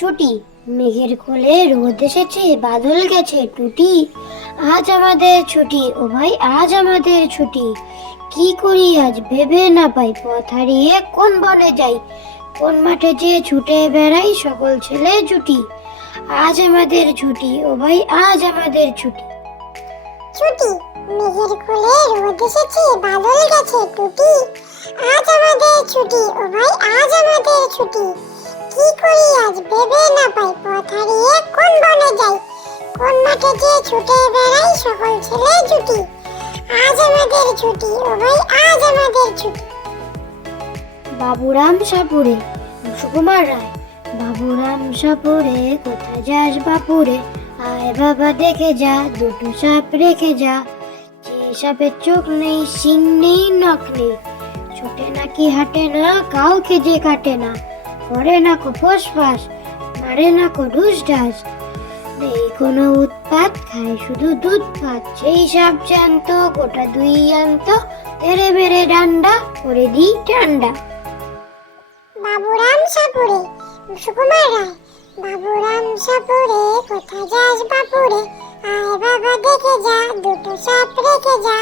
ছুটি। মেঘের কোলে রোদ এসেছে, বাদল গেছে, টুটি। আজ আমাদের ছুটি, ও ভাই, আজ আমাদের ছুটি। কি করি আজ ভেবে না পাই, পথ হারিয়ে কোন বনে যাই। কোন মাঠে যে ছুটে বেড়াই, সকল ছেলে ছুটি আজ আমাদের ছুটি, ও ভাই, আজ আমাদের ছুটি। ছুটি, মেঘের কোলে রোদ এসেছে, বাদল গেছে, টুটি। আজ আমাদের ছুটি, ও ভাই, আজ আমাদের ছুটি। কি করি আজ ভেবে না পাই পথ হারিয়ে কোন বনে যাই? কোন মাঠে ছুটে বেড়াই সকল ছেলে ছুটি আজ আমাদের ছুটি ও ভাই আজ আমাদের ছুটি। বাবুরাম সাপুরে, সুকুমার রায়। বাবুরাম সাপুরে, কোথায় যাস বাপুরে? আয় বাবা, দেখে যা, দুটো সাপ রেখে যা। যে সাপের চোখ নেই সিং নেই, নখ নেই। ছোটে নাকি হাঁটে না, কাউকে যে কাটে না। করে না কো ফোস ফাস মারে না কো ঢুস নেই কোনো উৎপাত খায় শুধু দুধ ভাত সেই সব জানত, গোটা দুই আনত, তেরে বেড়ে ডান্ডা, করে দিই ঠান্ডা। বাবুরাম সাপুরে, সুকুমার রায়, বাবুরাম সাপুরে, কোথায় যাস বাপুরে? আয় বাবা দেখে যা, দুটো সাপ রেখে যা।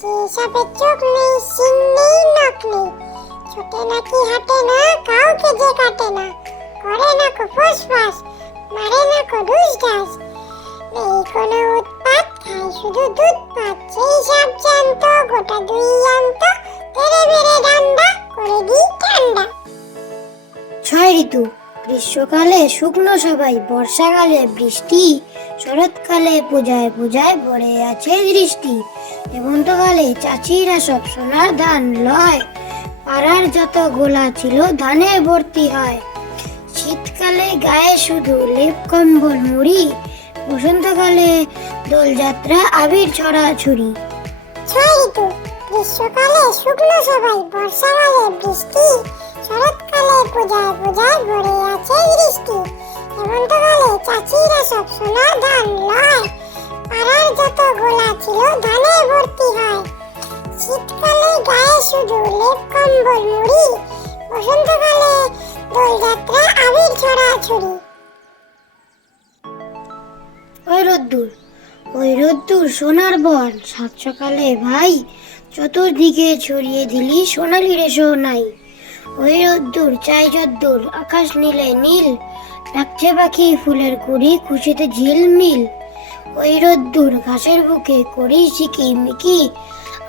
যে সাপের চোখ নেই, সিং নেই, নখ নেই। ছোটে নাকি হাঁটে না, কাউকে যে কাটে না। করে না কো ফুসফাস মারে না কো ঢাস নেই কোনো উৎপাত খায় শুধু দুধ পাত। সেই সাপ জানত, গোটা দুই আনত তেরে বেড়ে ডান্ডা, করে দিই ঠান্ডা ছয় ঋতু, গ্রীষ্মকালে শুকনো সবাই, বর্ষাকালে বৃষ্টি, শরৎকালে পূজায় পূজায় ভরে আছে দৃষ্টি। হেমন্তকালে চাচিরা সব সোনার ধান লয়। পাড়ার যত গোলা ছিল, ধানে ভর্তি হয়। শীতকালে গায়ে শুধু লেপ, কম্বল, মুড়ি, বসন্তকালে দোলযাত্রা, আবির ছড়া, ছুরি। ছয় গ্রীষ্মকালে শুকনো সবাই বর্ষাকালে বৃষ্টি, শরৎকালে পূজায় পূজায় ভরে আছে দৃষ্টি হেমন্তকালে চাচিরা সব সোনার ধান লয়। পাড়ার যত গোলা ছিল, ধানে ভর্তি হয়। শীতকালে গায়ে শুধু লেপ কম্বল মুড়ি, বসন্তকালে দোলযাত্রা, আবির ওই রোদ্দুর ওই রোদ্দুর সোনার বন। সাত সকালে ভাই, চতুর্দিকে ছড়িয়ে দিলি সোনালি রেশো নাই। ওই রোদ্দুর, চাই যদ্দুর, আকাশ নীলে নীল। ডাকছে পাখি ফুলের কুড়ি, খুশিতে ঝিলমিল। ওই রোদ্দুর, ঘাসের বুকে করি শিখি মিকি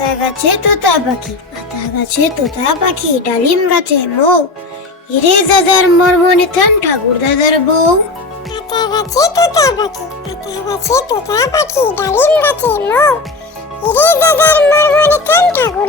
আতা গাছে তোতা পাখি আতা গাছে তোতা পাখি, ডালিম গাছে মৌ। হিরে দাদার মর্মনে থান ঠাকুর দাদার বউ। আতা গাছে তোতা পাখি আতা গাছে তোতা পাখি, ডালিম গাছে মৌ। হিরে দাদার মর্মনে ঠাকুর